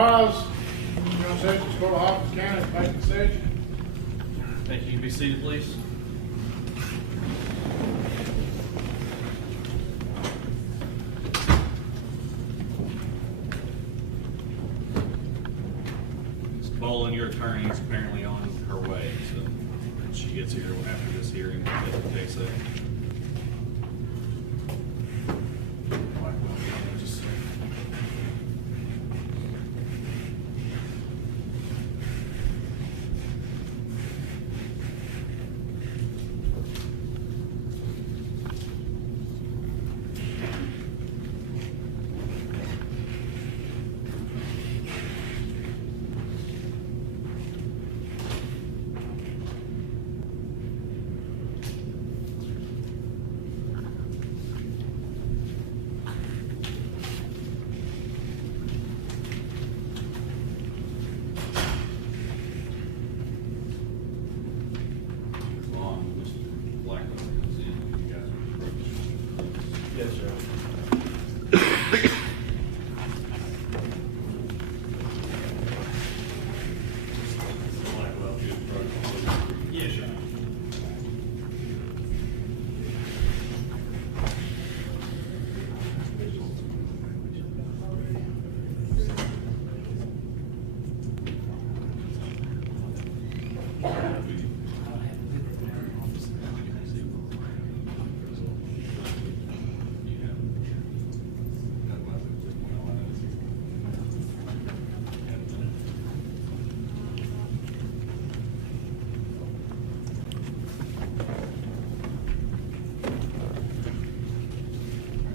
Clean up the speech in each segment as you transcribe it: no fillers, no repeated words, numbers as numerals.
Rise. John Sessions, Court of Hawkins County, vacant session. Thank you. You can be seated, please. Ms. Bolin, your attorney is apparently on her way, so when she gets here after this hearing, we'll take the case up. Yes, sir. Yes, sir.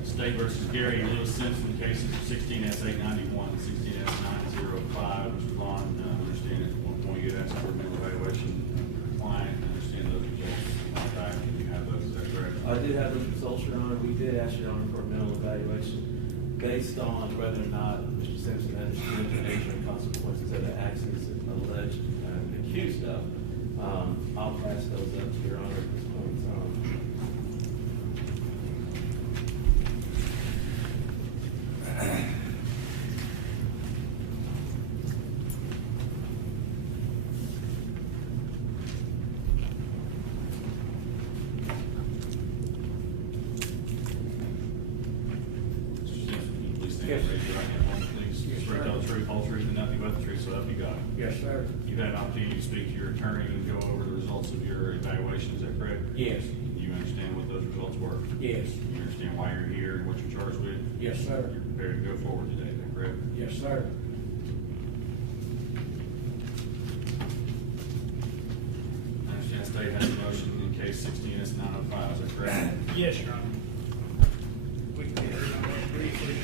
State versus Gary and Lewis Simpson, cases 16S891 and 16S905. Mr. Vaughn, I understand at one point you had asked for a mental evaluation of your client. I understand those results are back. Do you have those? Is that correct? I did have those results, Your Honor. We did ask Your Honor for a mental evaluation based on whether or not Mr. Simpson had understood the nature and consequences of the actions alleged and accused of. I'll pass those up to Your Honor at this point in time. Yes. Raise your right hand for me, please. Yes, Swear to sir. tell the truth, whole truth, and nothing but the truth, so help you God. Yes, sir. You've had an opportunity to speak to your attorney and go over the results of your evaluation, is that correct? Yes. You understand what those results were? Yes. You understand why you're here and what you're charged with? Yes, sir. You're prepared to go forward today, is that correct? Yes, sir. I understand the state has a motion in case 16S905, is that correct? Yes, Your Honor. We can get her on that briefly.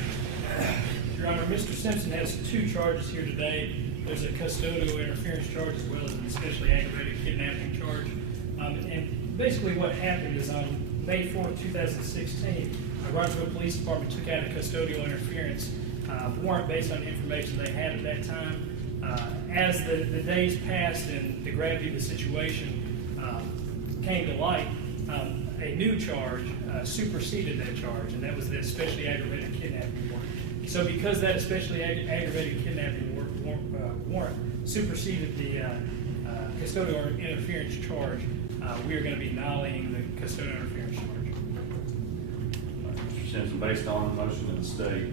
Your Honor, Mr. Simpson has two charges here today. There's a custodial interference charge as well as an especially aggravated kidnapping charge. And basically what happened is on May 4th, 2016, Rogersville Police Department took out a custodial interference warrant based on information they had at that time. As the days passed and the gravity of the situation came to light, a new charge superseded that charge, and that was the especially aggravated kidnapping warrant. So because that especially aggravated kidnapping warrant superseded the custodial interference charge, we are going to be nulling the custodial interference charge. Mr. Simpson, based on the motion of the state,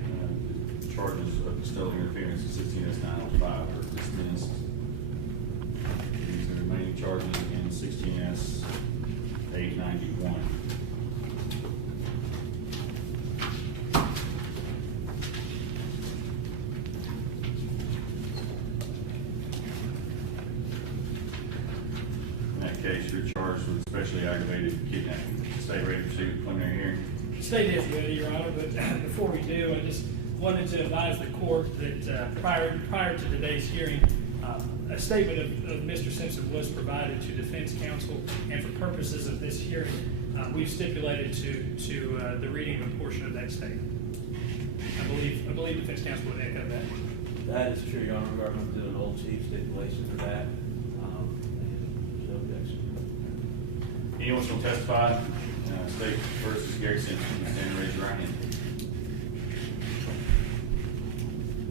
the charges of custodial interference in 16S905 are dismissed. These are the remaining charges in 16S891. In that case, you're charged with especially aggravated kidnapping. State ready to proceed with preliminary hearing? State is ready, Your Honor, but before we do, I just wanted to advise the court that prior to today's hearing, a statement of Mr. Simpson was provided to defense counsel, and for purposes of this hearing, we've stipulated to the reading of a portion of that statement. I believe defense counsel would echo that. That is true, Your Honor. We're going to do an old chief stipulation for that. And no objection. Anyone who will testify, State versus Gary Simpson, stand and raise your right hand.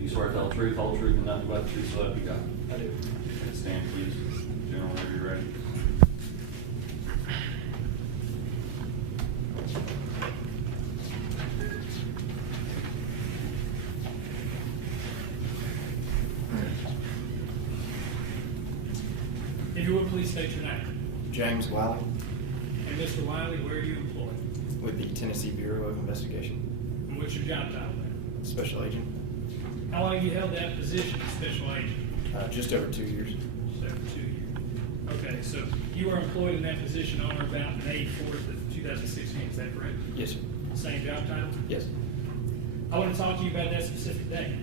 You You swear to tell the truth, and nothing but the truth, so help you God. I do. Stand, please. General, whenever you're ready. If you would please state your name. James Wiley And Mr. Wiley, where are you employed? with the Tennessee Bureau of Investigation, And what's your job title there? Special Agent. How long have you held that position as special agent? Just over 2 years. Just over 2 years. Okay, so you were employed in that position on or about May 4th of 2016, is that correct? Yes, sir. Same job title? Yes. I want to talk to you about that specific date.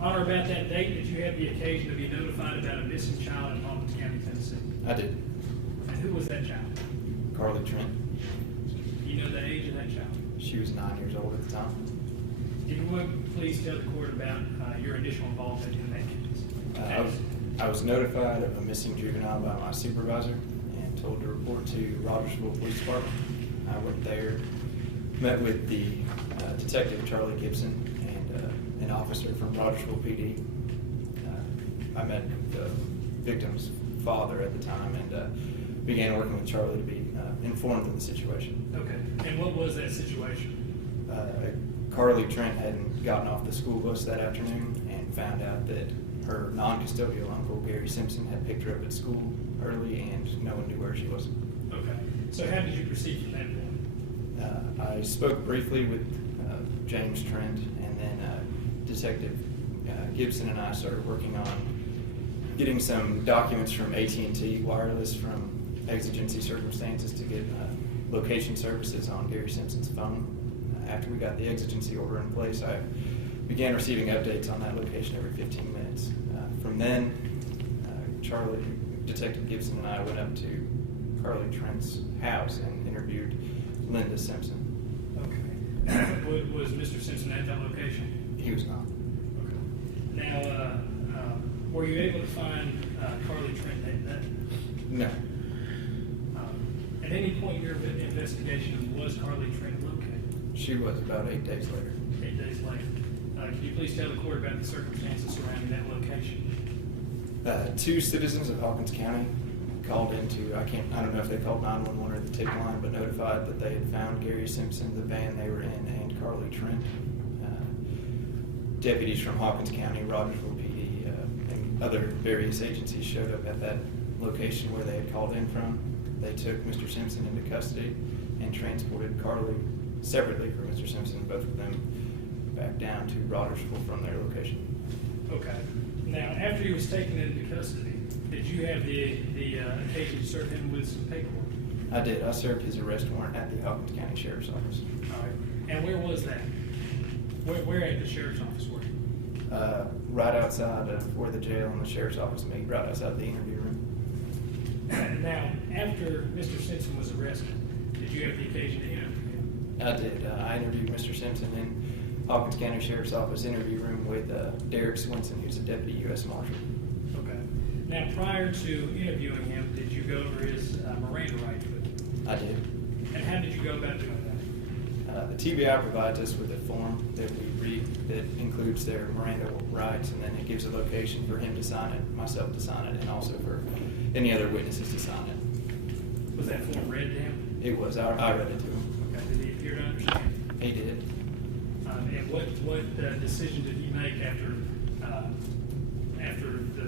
On or about that date, did you have the occasion to be notified about a missing child in Hawkins County, Tennessee? I did. And who was that child? Carly Trent. Do you know the age of that child? She was 9 years old at the time. If you would, please tell the court about your initial involvement in that case. I was notified of a missing juvenile by my supervisor and told to report to Rogersville Police Department. I went there, met with the Detective Charlie Gibson and an officer from Rogersville PD. I met the victim's father at the time and began working with Charlie to be informed of the situation. Okay, and what was that situation? Carly Trent hadn't gotten off the school bus that afternoon and found out that her non-custodial uncle, Gary Simpson, had picked her up at school early and no one knew where she was. Okay, so how did you proceed from that point? I spoke briefly with James Trent, and then Detective Gibson and I started working on getting some documents from AT&T Wireless from exigency circumstances to get location services on Gary Simpson's phone. After we got the exigency order in place, I began receiving updates on that location every 15 minutes. From then, Detective Gibson and I went up to Carly Trent's house and interviewed Linda Simpson. Okay. Was Mr. Simpson at that location? He was not. Okay. Now, were you able to find Carly Trent that day? No. At any point in your investigation, was Carly Trent located? She was about 8 days later. 8 days later. Can you please tell the court about the circumstances surrounding that location? 2 citizens of Hawkins County called into, I don't know if they called 911 or the tip line, but notified that they had found Gary Simpson, the van they were in, and Carly Trent. Deputies from Hawkins County, Rogersville PD, and other various agencies showed up at that location where they had called in from. They took Mr. Simpson into custody and transported Carly separately from Mr. Simpson, both of them back down to Rogersville from their location. Okay. Now, after he was taken into custody, did you have the occasion to serve him with some paperwork? I did. I served his arrest warrant at the Hawkins County Sheriff's Office. All right. And where was that? Where at the sheriff's office were you? Right outside of where the jail and the sheriff's office meet, right outside the interview room. Now, after Mr. Simpson was arrested, did you have the occasion to interview him? I did. I interviewed Mr. Simpson in Hawkins County Sheriff's Office interview room with Derek Swinson, who's a deputy U.S. Marshal. Okay. Now, prior to interviewing him, did you go over his Miranda rights with him? I did. And how did you go about doing that? The TBI provides us with a form that we read that includes their Miranda rights, and then it gives a location for him to sign it, myself to sign it, and also for any other witnesses to sign it. Was that form read to him? It was. I read it to him. Okay. Did he appear to understand? He did. And what decision did he make after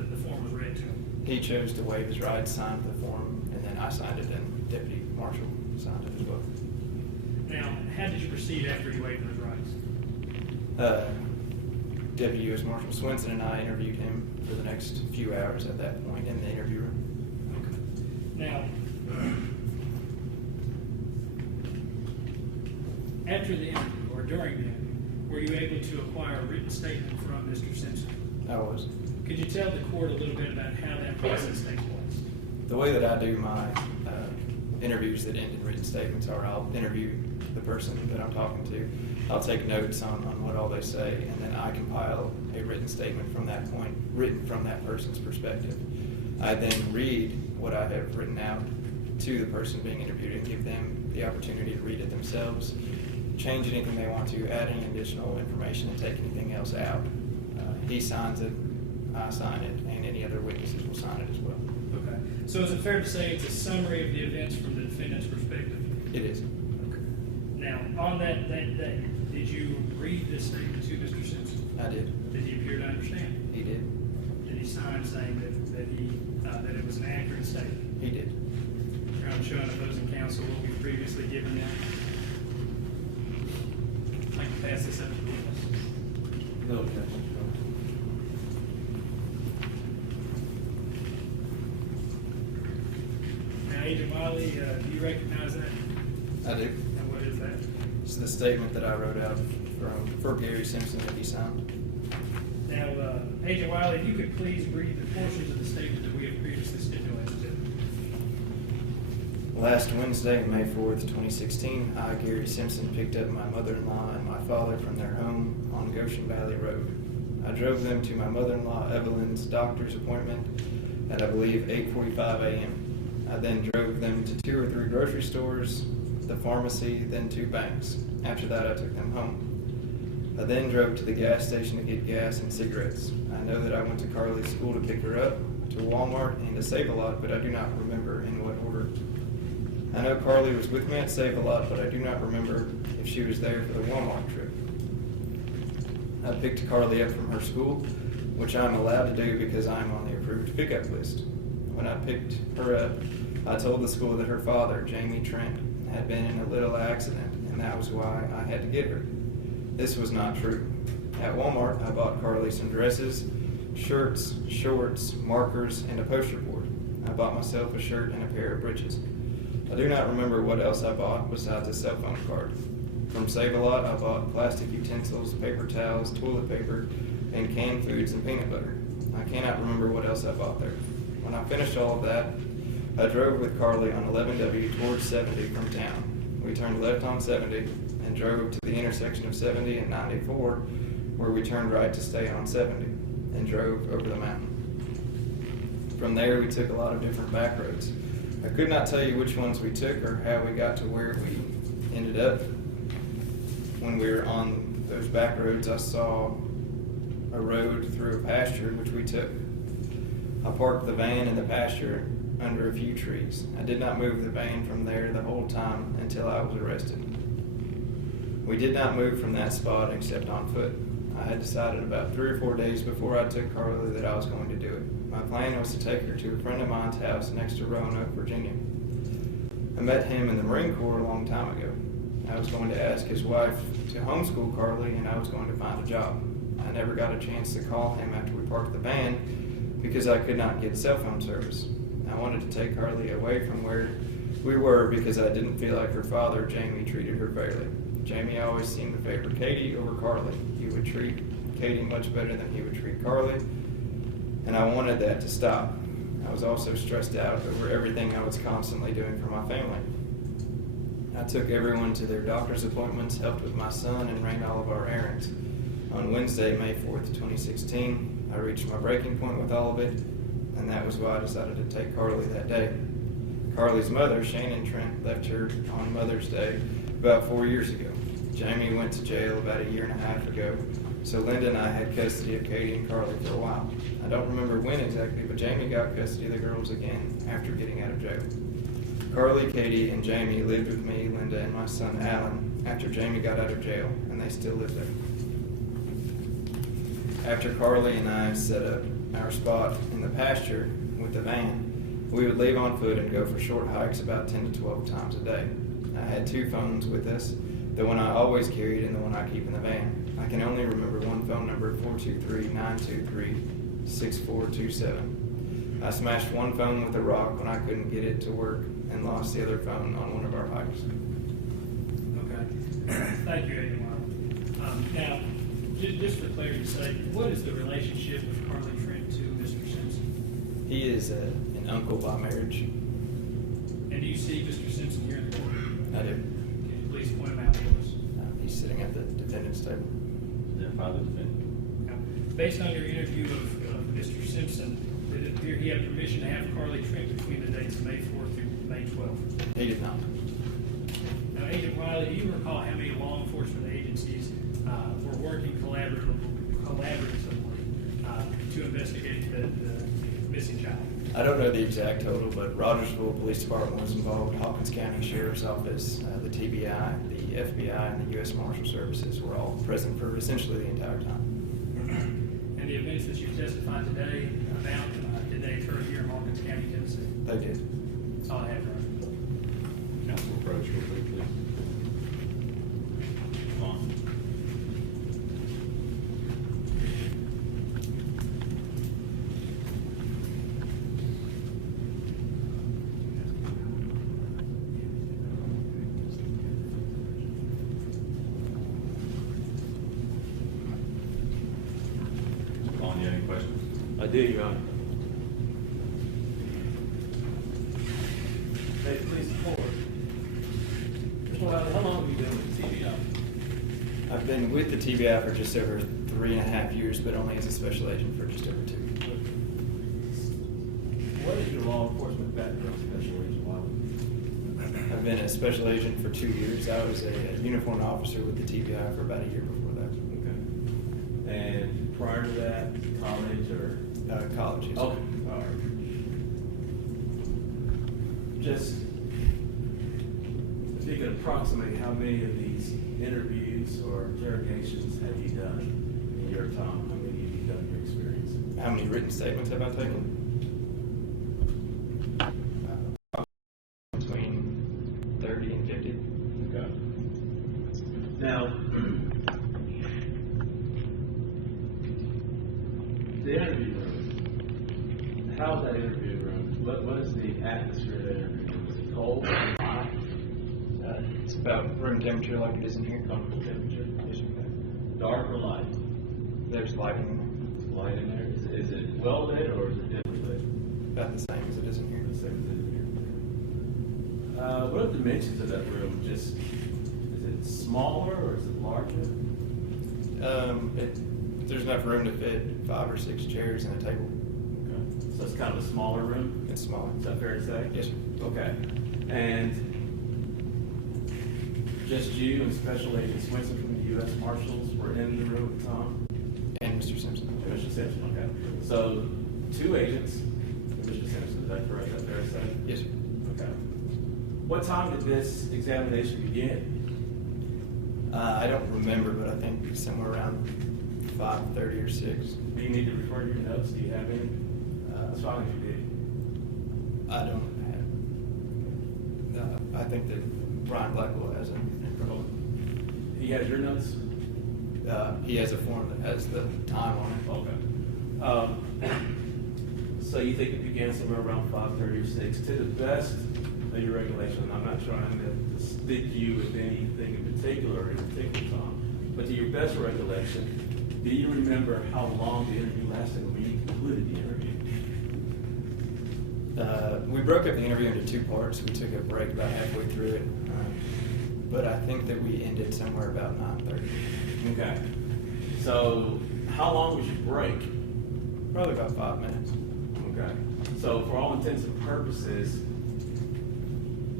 the form was read to him? He chose to waive his rights, signed the form, and then I signed it, and Deputy Marshal signed it as well. Now, how did you proceed after you waived those rights? Deputy U.S. Marshal Swinson and I interviewed him for the next few hours at that point in the interview room. Okay. Now, after the interview or during the interview, were you able to acquire a written statement from Mr. Simpson? I was. Could you tell the court a little bit about how that process takes place? The way that I do my interviews that end in written statements are I'll interview the person that I'm talking to. I'll take notes on what all they say, and then I compile a written statement from that point, written from that person's perspective. I then read what I have written out to the person being interviewed and give them the opportunity to read it themselves, change anything they want to, add any additional information, and take anything else out. he signs it, I sign it, and any other witnesses will sign it as well. Okay. So is it fair to say it's a summary of the events from the defendant's perspective? It is. Okay. Now, on that day, did you read this statement to Mr. Simpson? I did. Did he appear to understand? He did. Did he sign saying that it was an accurate statement? He did. Your Honor, showing opposing counsel what we've previously given them. I can pass this up to the witness. No objection, Your Honor. Now, Agent Wiley, do you recognize that? I do. And what is that? It's the statement that I wrote out for Gary Simpson that he signed. Now, Agent Wiley, if you could please read the portions of the statement that we have previously stipulated to. Last Wednesday, May 4th, 2016, I, Gary Simpson, picked up my mother-in-law and my father from their home on Goshen Valley Road. I drove them to my mother-in-law Evelyn's doctor's appointment at, I believe, 8:45 a.m. I then drove them to 2 or 3 grocery stores, the pharmacy, then 2 banks. After that, I took them home. I then drove to the gas station to get gas and cigarettes. I know that I went to Carly's school to pick her up, to Walmart, and to Save-A-Lot, but I do not remember in what order. I know Carly was with me at Save-A-Lot, but I do not remember if she was there for the Walmart trip. I picked Carly up from her school, which I'm allowed to do because I'm on the approved pickup list. When I picked her up, I told the school that her father, Jamie Trent, had been in a little accident, and that was why I had to get her. This was not true. At Walmart, I bought Carly some dresses, shirts, shorts, markers, and a poster board. I bought myself a shirt and a pair of breeches. I do not remember what else I bought besides a cell phone card. From Save-A-Lot, I bought plastic utensils, paper towels, toilet paper, and canned foods and peanut butter. I cannot remember what else I bought there. When I finished all of that, I drove with Carly on 11W towards 70 from town. We turned left on 70 and drove to the intersection of 70 and 94, where we turned right to stay on 70 and drove over the mountain. From there, we took a lot of different back roads. I could not tell you which ones we took or how we got to where we ended up. When we were on those back roads, I saw a road through a pasture, which we took. I parked the van in the pasture under a few trees. I did not move the van from there the whole time until I was arrested. We did not move from that spot except on foot. I had decided about 3 or 4 days before I took Carly that I was going to do it. My plan was to take her to a friend of mine's house next to Roanoke, Virginia. I met him in the Marine Corps a long time ago. I was going to ask his wife to homeschool Carly, and I was going to find a job. I never got a chance to call him after we parked the van because I could not get cell phone service. I wanted to take Carly away from where we were because I didn't feel like her father, Jamie, treated her fairly. Jamie always seemed to favor Katie over Carly. He would treat Katie much better than he would treat Carly, and I wanted that to stop. I was also stressed out over everything I was constantly doing for my family. I took everyone to their doctor's appointments, helped with my son, and ran all of our errands. On Wednesday, May 4th, 2016, I reached my breaking point with all of it, and that was why I decided to take Carly that day. Carly's mother, Shannon Trent, left her on Mother's Day about 4 years ago. Jamie went to jail about 1.5 years ago, so Linda and I had custody of Katie and Carly for a while. I don't remember when exactly, but Jamie got custody of the girls again after getting out of jail. Carly, Katie, and Jamie lived with me, Linda, and my son Alan after Jamie got out of jail, and they still live there. After Carly and I set up our spot in the pasture with the van, we would leave on foot and go for short hikes about 10 to 12 times a day. I had 2 phones with us, the one I always carried and the one I keep in the van. I can only remember one phone number, 423-923-6427. I smashed one phone with a rock when I couldn't get it to work and lost the other phone on one of our hikes. Okay. Thank you, Agent Wiley. Now, just for clarity's sake, what is the relationship of Carly Trent to Mr. Simpson? He is an uncle by marriage. And do you see Mr. Simpson here in the court? I do. Can you please point him out for us? He's sitting at the defendant's table. Identify the defendant. Now, based on your interview of Mr. Simpson, did it appear he had permission to have Carly Trent between the dates of May 4th through May 12th? He did not. Now, Agent Wiley, do you recall how many law enforcement agencies were working collaboratively to investigate the missing child? I don't know the exact total, but Rogersville Police Department was involved, Hawkins County Sheriff's Office, the TBI, the FBI, and the U.S. Marshal Services were all present for essentially the entire time. And the events that you testified today about, did they occur here in Hawkins County, Tennessee? They did. That's all I have, Your Honor. Council approach real quickly. Come on. Vaughn, you have any questions? I do, Your Honor. Hey, please report. Mr. Wiley, how long have you been with the TBI? I've been with the TBI for just over 3.5 years, but only as a special agent for just over 2. What is your law enforcement background, Special Agent Wiley? I've been a special agent for 2 years. I was a uniformed officer with the TBI for about a year before that. Okay. And prior to that, college or? College, yes. Okay, all right. Just, if you could approximate how many of these interviews or interrogations have you done in your time? How many have you done in your experience? How many written statements have I taken? Between 30 and 50. Okay. Now, the interview room. How's that interview room? What is the atmosphere of the interview room? Is it cold? Hot? It's about room temperature like it is in here. Comfortable temperature? Yes, sir. Dark or light? There's lighting in Light in there. Is it well lit or is it dimly lit? there. About the same as it is in here. The same as it is here. What are the dimensions of that room? Just, is it smaller or is it larger? There's enough room to fit 5 or 6 chairs and a table. Okay. So it's kind of a smaller room? It's smaller. Is that fair to say? Yes, sir. Okay. And just you and Special Agent Swenson from the U.S. Marshals were in the room at the time? And Mr. Simpson. Mr. Simpson, okay. So 2 agents, and Mr. Simpson, is that correct? Is that fair to say? Yes, sir. Okay. What time did this examination begin? I don't remember, but I think somewhere around 5:30 or 6. Do you need to refer to your notes? Do you have any? That's fine if you do. I don't have. I think that Brian Blackwell has them. He has your notes? He has a form that has the time on it. Okay. So you think it began somewhere around 5:30 or 6? To the best of your recollection, and I'm not trying to stick you with anything in particular at a particular time, but to your best recollection, do you remember how long the interview lasted when you concluded the interview? We broke up the interview into 2 parts. We took a break about halfway through it, but I think that we ended somewhere about 9:30. Okay. So how long was your break? Probably about 5 minutes. Okay. So for all intents and purposes,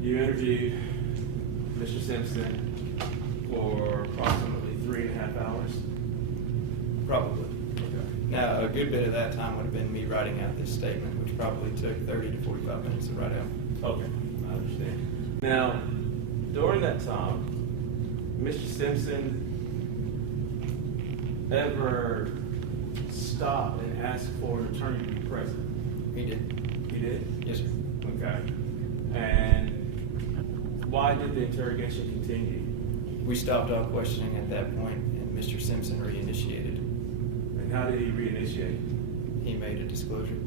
you interviewed Mr. Simpson for approximately 3.5 hours? Probably. Okay. Now, a good bit of that time would have been me writing out this statement, which probably took 30 to 45 minutes to write out. Okay, I understand. Now, during that time, Mr. Simpson ever stop and ask for an attorney to be present? He did. He did? Yes, sir. Okay. And why did the interrogation continue? We stopped all questioning at that point, and Mr. Simpson reinitiated. And how did he reinitiate? He made a disclosure.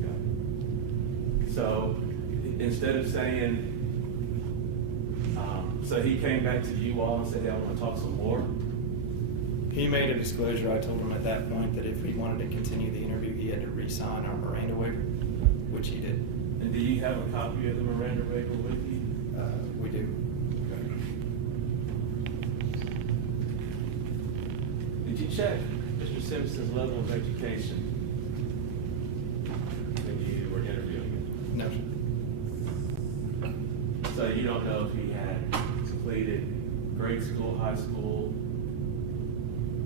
Okay. So instead of saying, so he came back to you all and said, hey, I want to talk some more? He made a disclosure. I told him at that point that if he wanted to continue the interview, he had to re-sign our Miranda waiver, which he did. And do you have a copy of the Miranda waiver with you? We do. Did you check Mr. Simpson's level of education when you were interviewing him? No, sir. So you don't know if he had completed grade school, high school,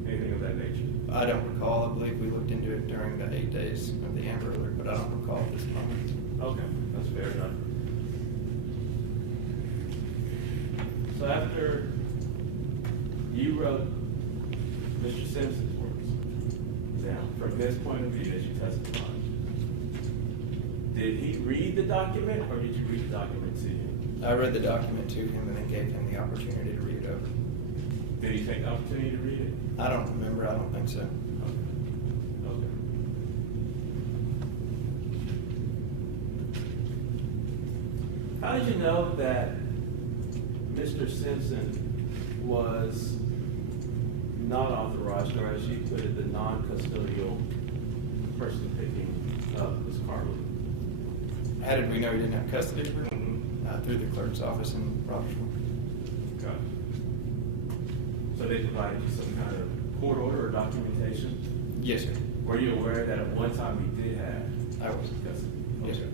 anything of that nature? I don't recall. I believe we looked into it during the 8 days of the Amber Alert, but I don't recall at this moment. Okay, that's fair enough. So after you wrote Mr. Simpson's words down, from his point of view as you testified, did he read the document or did you read the document to him? I read the document to him and then gave him the opportunity to read it over. Did he take the opportunity to read it? I don't remember. I don't think so. Okay. Okay. How did you know that Mr. Simpson was not authorized, or as you put it, the non-custodial person picking up his car? How did we know he didn't have custody of her? Through the clerk's office in Robertsville. Got it. So they provided you some kind of court order or documentation? Yes, sir. Were you aware that at one time he did have I was. custody? Yes, sir.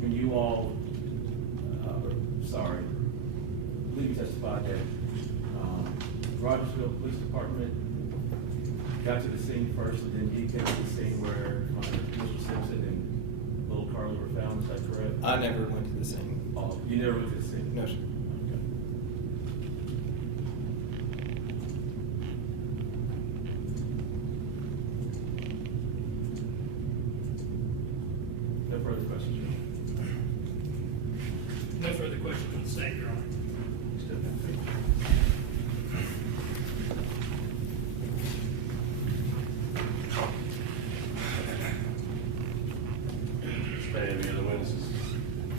When you all, sorry, I believe you testified that Rogersville Police Department got to the scene first, and then you came to the scene where Mr. Simpson and little Carly were found. Is that correct? I never went to the scene. Oh, you never went to the scene? No, sir. Okay. No further questions, Your Honor? No further questions from the state, Your Honor. Any other witnesses?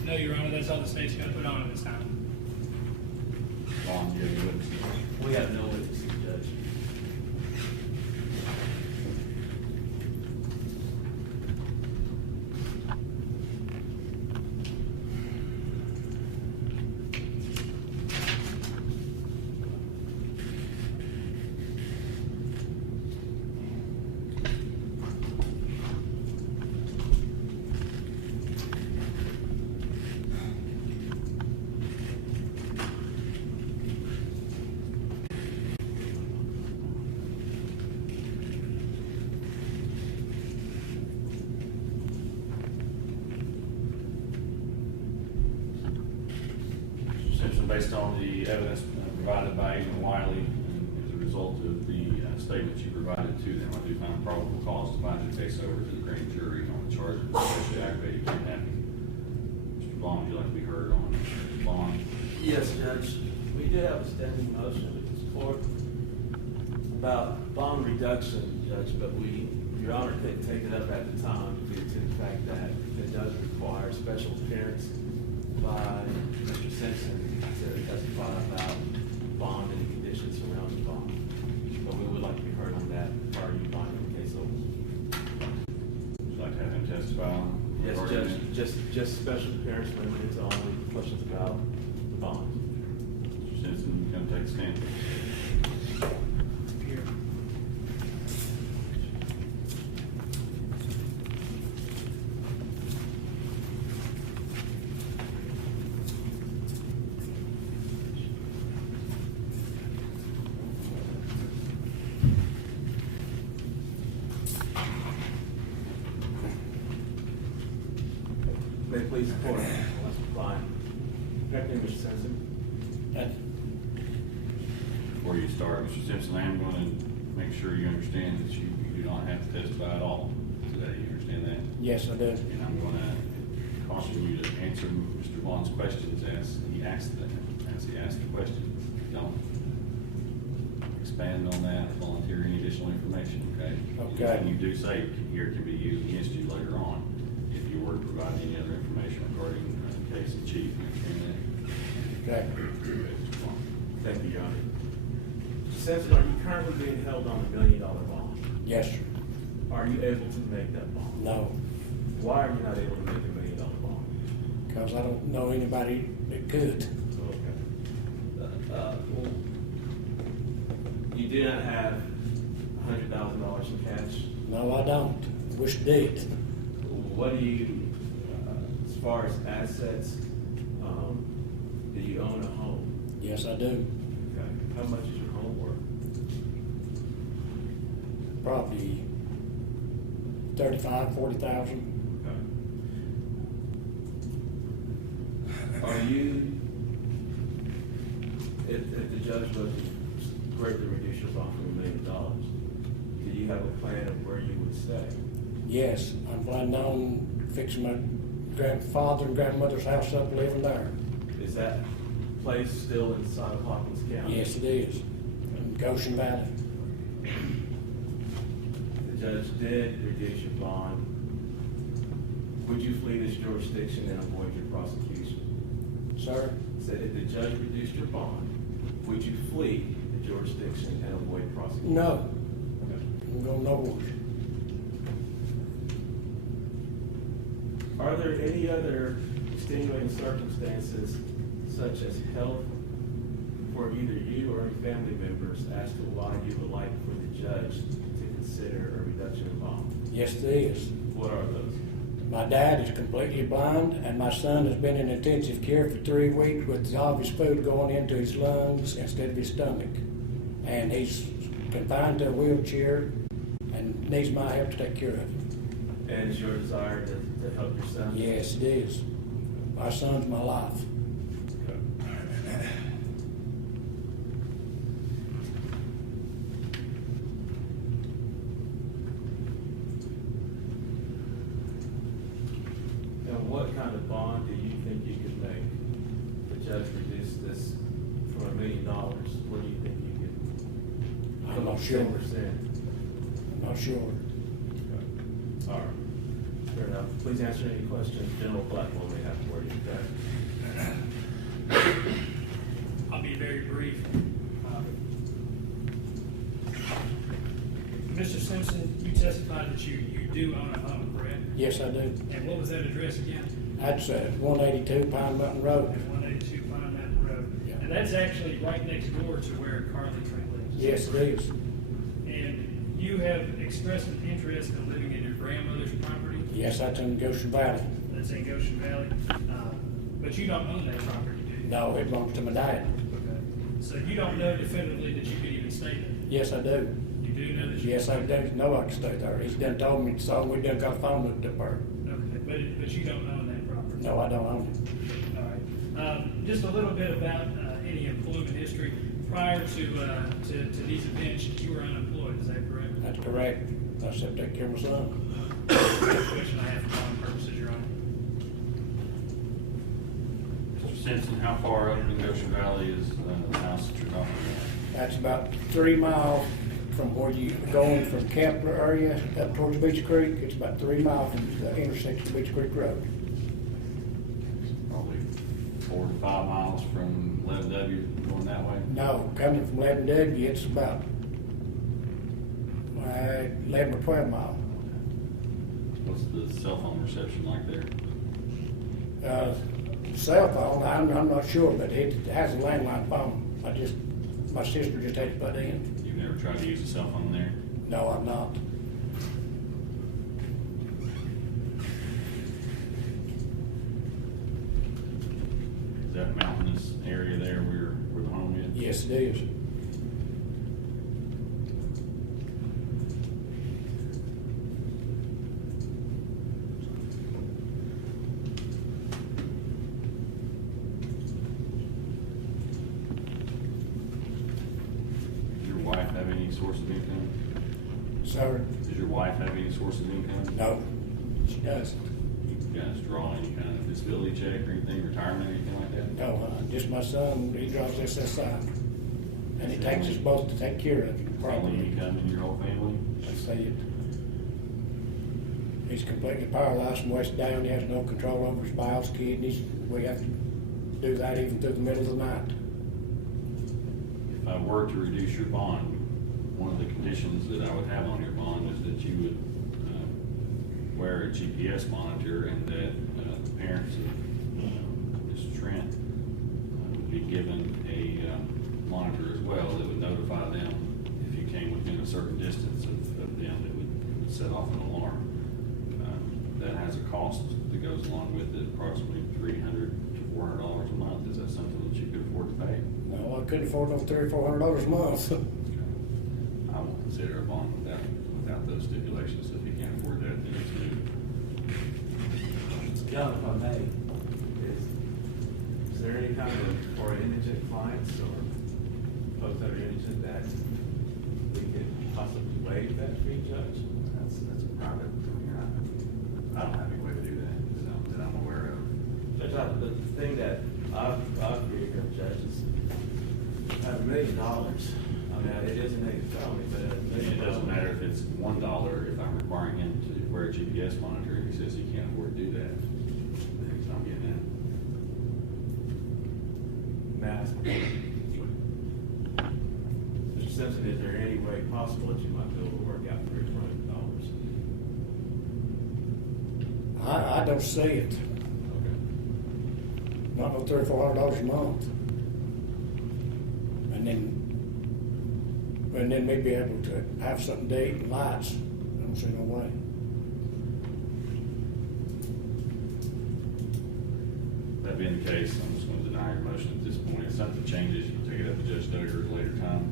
No, Your Honor, that's all the state's going to put on at this time. Vaughn, do you have any witnesses? We have no witnesses, Judge. Simpson, based on the evidence provided by Agent Wiley, and as a result of the statements you provided to them, I do find probable cause to bind the case over to the grand jury on the charge of especially aggravated kidnapping. Mr. Vaughn, would you like to be heard on bond? Yes, Judge. We did have a standing motion with this court about bond reduction, Judge, but Your Honor couldn't take it up at the time due to the fact that it does require special appearance by Mr. Simpson to testify about bond and the conditions surrounding bond. But we would like to be heard on that prior to you binding the case over. Would you like to have him testify on? Yes, Judge, just special appearance limited to only questions about the bond. Mr. Simpson, you going to take a stand? Here. May it please the court, let's reply. Good Mr. Simpson. Before you start, Mr. Simpson, I am going to make sure you understand that you do not have to testify at all today. You understand that? Yes, I do. And I'm going to caution you to answer Mr. Vaughn's questions as he asked them, as he asked the question. Don't expand on that, volunteer any additional information, okay? Okay. Anything you do say here can be used against you later on if you were to provide any other information regarding the case in chief. You understand Okay. that? Thank you, Your Honor. Mr. Simpson, are you currently being held on $1 million bond? Yes, sir. Are you able to make that bond? No, Why are you not able to make $1 million bond? because I don't know anybody that could. Okay. Well, you do not have $100,000 in cash. No, I don't. Wish I did. What do you, as far as assets, Yes, I do. Okay. How much is your home worth? Probably 40,000. Okay. Are you, if the judge was to greatly reduce your bond from $1 million, do you have a plan of where you would stay? Yes, I'm planning on fixing my grandfather and grandmother's house up, living there. Is that place still inside of Hawkins County? Yes, it is. In Goshen Valley. The judge did reduce your bond. Would you flee this jurisdiction and avoid your prosecution? Sir? Said if the judge reduced your bond, would you flee the jurisdiction and avoid prosecution? No. Okay. I'm going nowhere. Are there any other extenuating circumstances such as health for either you or any family members as to why you would like for the judge to consider a reduction in bond? Yes, there is. What are those? My dad is completely blind, and my son has been in intensive care for 3 weeks with obvious food going into his lungs instead of his stomach. And he's confined to a wheelchair and needs my help to take care of him. And is your desire to help your son? Yes, it is. My son's my life. And what kind of bond do you think you could make? The judge reduced this from $1 million. What do you think you could? I'm not sure. 10%. I'm not sure. All right. Fair enough. Please answer any questions General Blackwell may have for you, okay? I'll be very brief. Mr. Simpson, you testified that you do own a home, correct? Yes, I do. And what was that address again? That's 182 Pine Mountain Road. 182 Pine Mountain Road. Yeah. And that's actually right next door to where Carly Trent lives. Yes, it is. And you have expressed an interest in living in your grandmother's property? Yes, that's in Goshen Valley. That's in Goshen Valley. But you don't own that property, do you? No, it belongs to my dad. Okay. So you don't know definitively that you could even stay there? Yes, I do. You do know that you Yes, I do know I can stay there. He's done told me so. We done got a phone hooked up there. Okay, but you don't own that property? No, I don't own it. All right. Just a little bit about any employment history. Prior to these events, you were unemployed, is that correct? That's correct. I said take care of my son. Question I have for all purposes, Your Honor. Mr. Simpson, how far up in Goshen Valley is the house that you're talking about? That's about 3 miles from where you going from Kepler area up towards Beach Creek. It's about 3 miles from the intersection of Beach Creek Road. Probably 4 to 5 miles from 11W going that way? No, coming from 11W, it's about 11 or 12 miles. What's the cell phone reception like there? Cell phone, I'm not sure, but it has a landline phone. My sister just had it put in. You've never tried to use a cell phone there? No, I'm not. Is that mountainous area there where the home is? Yes, it is. Does your wife have any source of income? Sir? Does your wife have any source of income? No, she doesn't. You guys draw any kind of disability check or anything, retirement, or anything like that? No, just my son, he draws SSI. And it takes us both to take care of him Only properly. income in your whole family? I say it. He's completely paralyzed from waist down. He has no control over his bowels, kidneys. We have to do that even through the middle of the night. If I were to reduce your bond, one of the conditions that I would have on your bond is that you would wear a GPS monitor and that the parents of Mr. Trent would be given a monitor as well that would notify them if you came within a certain distance of them that would set off an alarm. That has a cost that goes along with it, approximately $300 to $400 a month. Is that something that you could afford to pay? No, I couldn't afford no $300 or $400 a month. I won't consider a bond without those stipulations. If you can't afford that, then it's new. John, if I may, is there any kind of, for indigent clients or folks that are indigent that we could possibly waive that fee, Judge? That's a private, I don't have any way to do that I'm aware of. Judge, the thing that I've figured of, Judge, is at $1 million, I mean, it is a negative felony, but at $1 million. It doesn't matter if it's $1, if I'm requiring him to wear a GPS monitor and he says he can't afford to do that, then he's not getting in. Mask. Mr. Simpson, is there any way possible that you might be able to work out $300? I don't see it. Okay. Not no $300 or $400 a month. And then maybe be able to have something to eat and lights. I don't see no way. That being the case, I'm just going to deny your motion at this point. If something changes, you can take it up with Judge Dozier at a later time.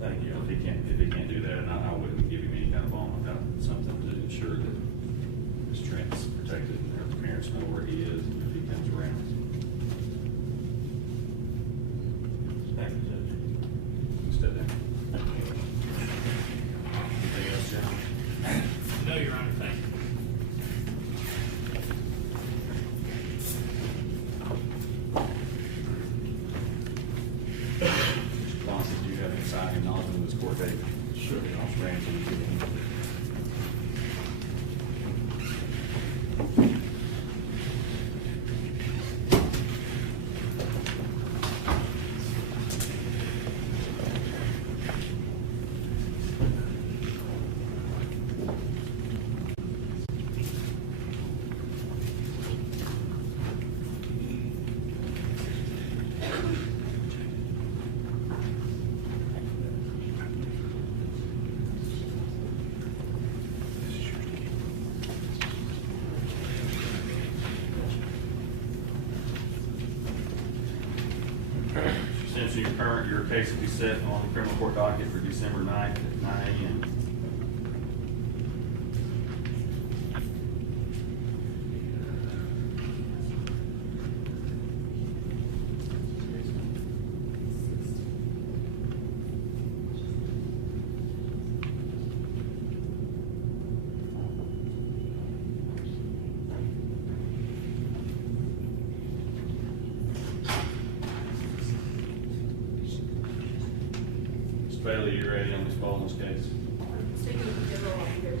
Thank you. If he can't do that, and I wouldn't give him any kind of bond without something to ensure that his Trent's protected and their parents know where he is and if he comes around. Thank you, Judge. You step down. Anything else, John? No, Your Honor, thank you. Mr. Johnson, do you have any side acknowledgement of this court date? Sure. Officer Ramsey, you give him. Simpson, your case will be set on the criminal court docket for December 9th at 9 a.m. Mr. Bailey, you ready on this Baldwin's case? Speaking of the general, I'm here.